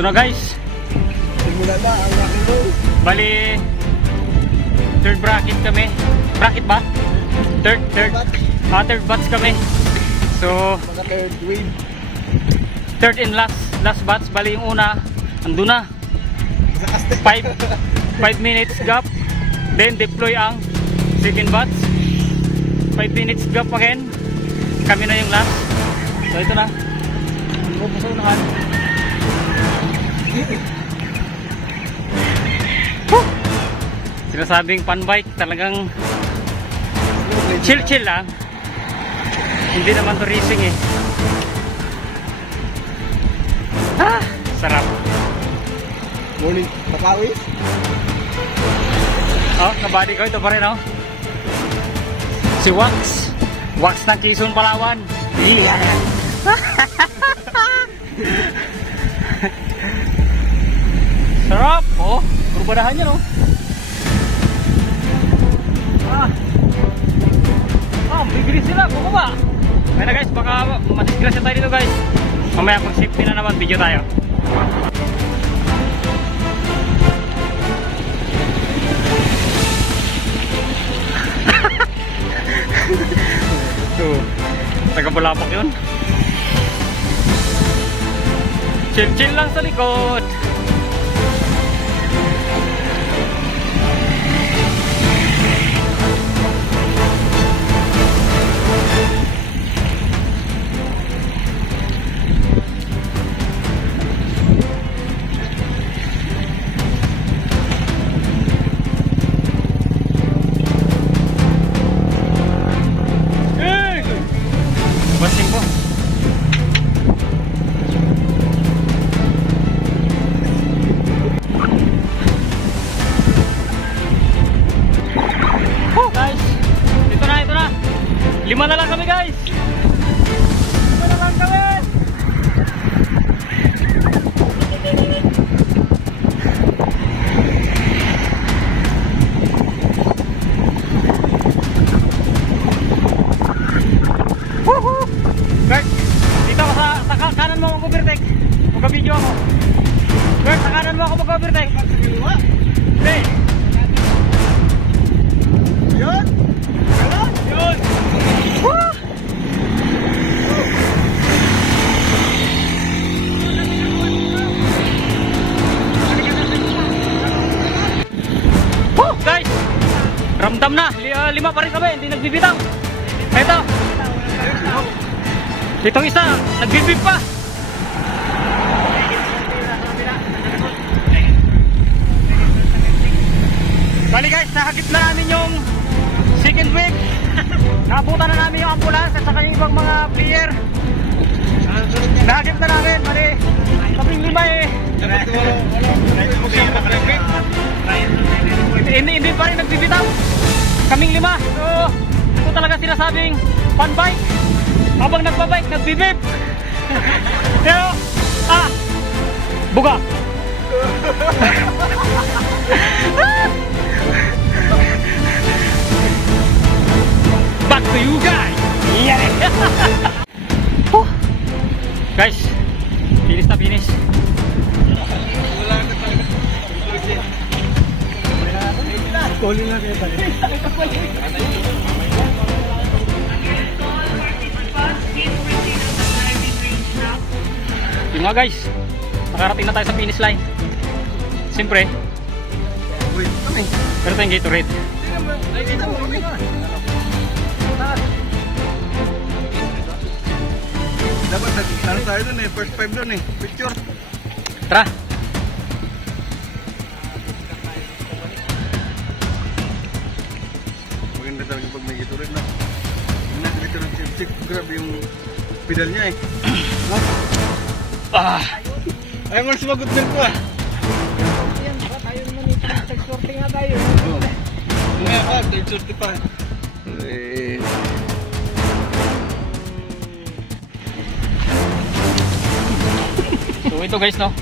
Ito na guys. Simula na ang aking roll. Bali, third bracket kami. Bracket ba? Third batch kami. So, Mga third wave. third and last batch. Bali yung una, andun na. 5 minutes gap. Then deploy ang second batch. 5 minutes gap again. Kami na yung last. So ito na. Pupusunahan. Sinasabing fun bike, talagang chill lang. Hindi naman to racing eh. Ah, sarap. Morning, papawis. Oh, kabady ko, ito pa rin oh. Si Wax ng Quezon, Palawan. Yeah. Sarap oh, berbadahan niya no. Bibilis sila, bumaba. Kaya na guys, baka madisgrasya tayo dito guys. Mamaya pag safety na naman, video tayo. So, taga-Bulapak yun. Chill lang sa likod. Basing po. Guys, ito na. 5 na lang kami guys. 5 na lang kami. Bert, dito ako sa kanan mo ako mag-overtake. Mag-video ako. Bert, sa kanan mo ako mag-overtake. Hindi. Yun! Yun! Woo! Woo! Guys! Ramdam na! 5 pa rin kami, hindi nagbibitaw. Ito! Itong isa, nagbibib pa! Bali guys, nakagip na namin yung second week. Nakabutan na namin yung ambulance at saka yung ibang mga player. Nakagip na namin, bali kaming 5 eh. Hindi pa rin nagbibitaw. Kaming 5. So, ito talaga sinasabing fun bike. Habang nagbabike, nagbibib. Pero, buga. Back to you guys. Yeah. Guys, finish na finish. Tolin na kayo tayo. Yung nga guys, nakarating na tayo sa finish line. Siyempre, pero tayong Gatorade. Dapat nagtalo tayo dun eh, first 5 dun eh, picture. Tara! Maganda talaga pag may Gatorade na. Yung Gatorade chip, grabe yung pedal niya eh. Ayaw mo na sumagot din ko ah. Yan, baka tayo naman ito. Tag-sorting nga tayo. Ngayon ka, tag-sorting pa. So ito guys no,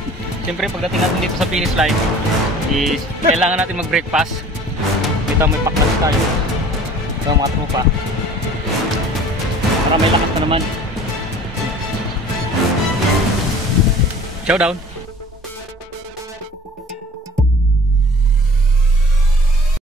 siyempre pagdating natin dito sa finish line is kailangan natin mag-brake pass. Dito may paklas tayo. Ito mga tropa. Para may lakas na naman. Showdown!